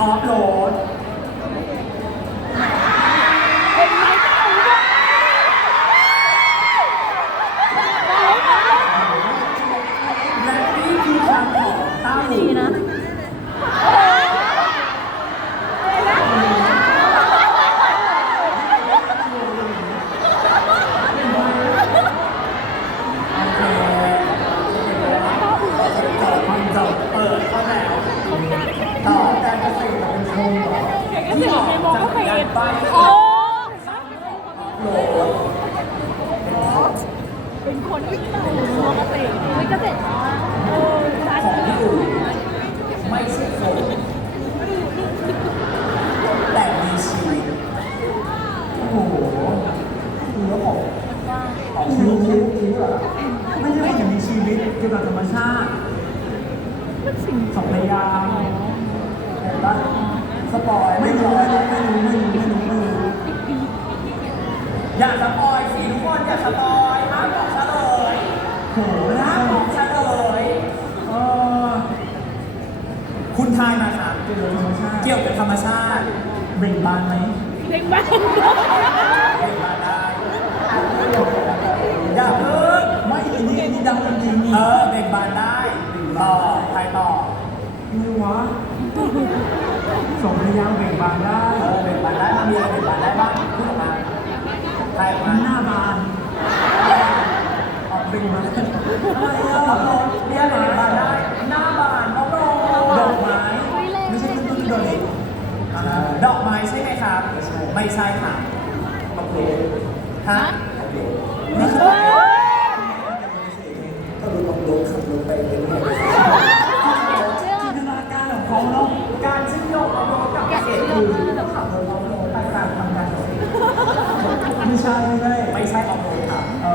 ออฟโหลด เป็นไม้เก่าด้วย และนี่คือคำของต้าหมู ดีนะ มันจะเปิดเข้าแล้วต่อการเกษตร เป็นชงเหรอก็เสียงในโมก็เพลงไปโอ้โหลดเป็นคนที่เต่ามก็เพลงไม่เกษตรโอ้ร้านของที่ไม่ใช่คนแต่มีชีวิตโอ้โหคือแล้วของของคิ้วคิ้วคิ้วอะไม่ใช่ว่าจะมีชีวิตเกี่ยวกับธรรมชาติสองพยาง ปอยไม่รู้ไม่รู้ไม่รู้ไม่รู้ไม่รู้ไม่รู้อย่าสปอยสิทุกคนอย่าสปอยห้ามบอกเฉลยโหห้ามบอกเฉลยเออคุณทายมาครับเกี่ยวกับธรรมชาติเกี่ยวกับธรรมชาติเบ่งบานไหมเด็กบ้านเบ่งบานได้อย่าเพิ่งไม่อันนี้อันนี้ดังจริงเออเบ่งบานได้ต่อ ใครต่อไม่วะสองพยางค์เบ่งบานได้เออเบ่งบานได้มามีอะไรเบ่งบานได้บ้างพูดออกมาใครออกมาหน้าบานออกเบ่งบานอะไรอะมีอะไรเบ่งบานได้หน้าบานน้องโดดอกไม้ไม่ใช่ต้นต้นเลยดอกไม้ใช่ไหมครับไม่ใช่ค่ะโอเคฮะนี่คือก็รู้ต้องลงขับรถไปเรื่อ ไม่ใช่ไม่ใช่ไม่ใช่เอารถครับเอ่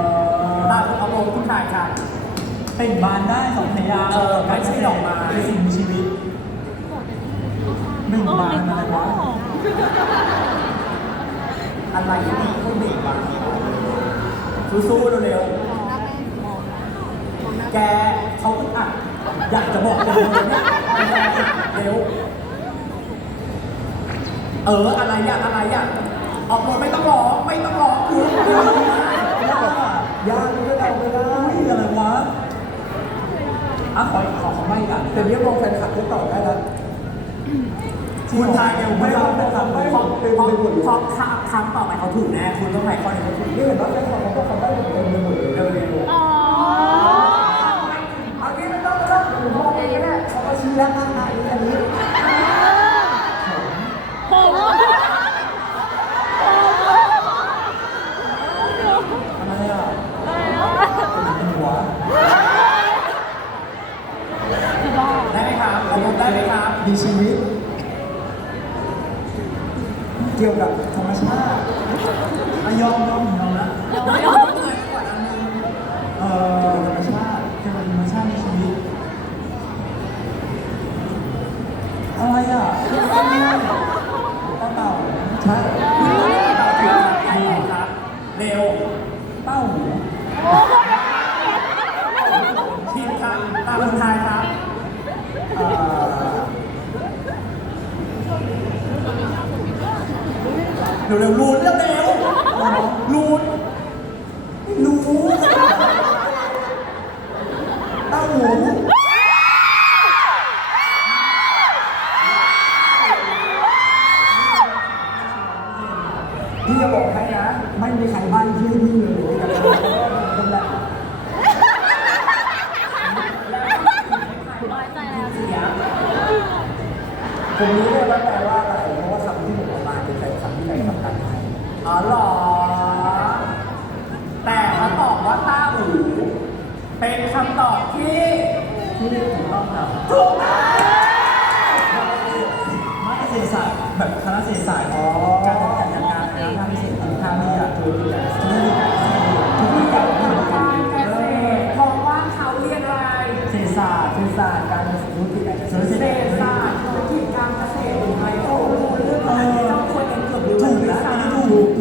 อตามเอารถคุณถ่ายครับเบ่งบานได้สองพยางเออไม่ใช่ดอกไม้เป็นสิ่งมีชีวิตเบ่งบานอะไรวะอะไรนี่คุณเบ่งบานสู้ๆเร็วๆแกเขาอึดอัดอยากจะบอกเร็วๆเนี่ยเร็ว เอออะไรอยากอะไรอยากออกรถไม่ต้องร้องไม่ต้องร้องคือคือยากไม่ได้ไม่ได้อะไรวะอะขอขอขอไม่กันแต่เรียกวงแฟนคลับได้ต่อได้แล้วคุณทายเร็วไม่ต้องแฟนคลับไม่ต้องเป็นเป็นหมดเพราะครั้งครั้งต่อไปเขาถูกแน่คุณต้องทายข้อนี้เขาถูกนี่เห็นว่าแฟนคลับเขาก็ทำได้เต็มไปหมดเลยเร็วเร็วอ๋อเอางี้ไม่ต้องไม่ต้องผมมองเองก็ได้เขาก็ชี้แล้วข้างในอันนี้ ผม อะไรอะเป็นหัว ได้ไหมครับผมได้ไหมครับ มีชีวิต เกี่ยวกับธรรมชาติอะยอมยอมยอมนะเดี๋ยวไม่เดี๋ยวต้องเหนื่อยกว่าอันนึงเอ่อธรรมชาติเกี่ยวกับธรรมชาติในชีวิตอะไรอะเต่าใช่เราถือครับเร็ว เร็วเร็วๆลุ้นเร็วเร็วลุ้นรู้เต้าหูพี่จะบอกให้นะ ไม่มีใครบ้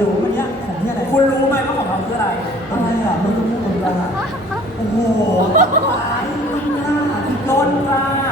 ถูกเดี๋ยววันเนี้ยของที่อะไรคุณรู้ไหมว่าของเราคืออะไรอะไรอะไม่รู้คนละโอ้โหตายต้นกล้าต้นกล้าแ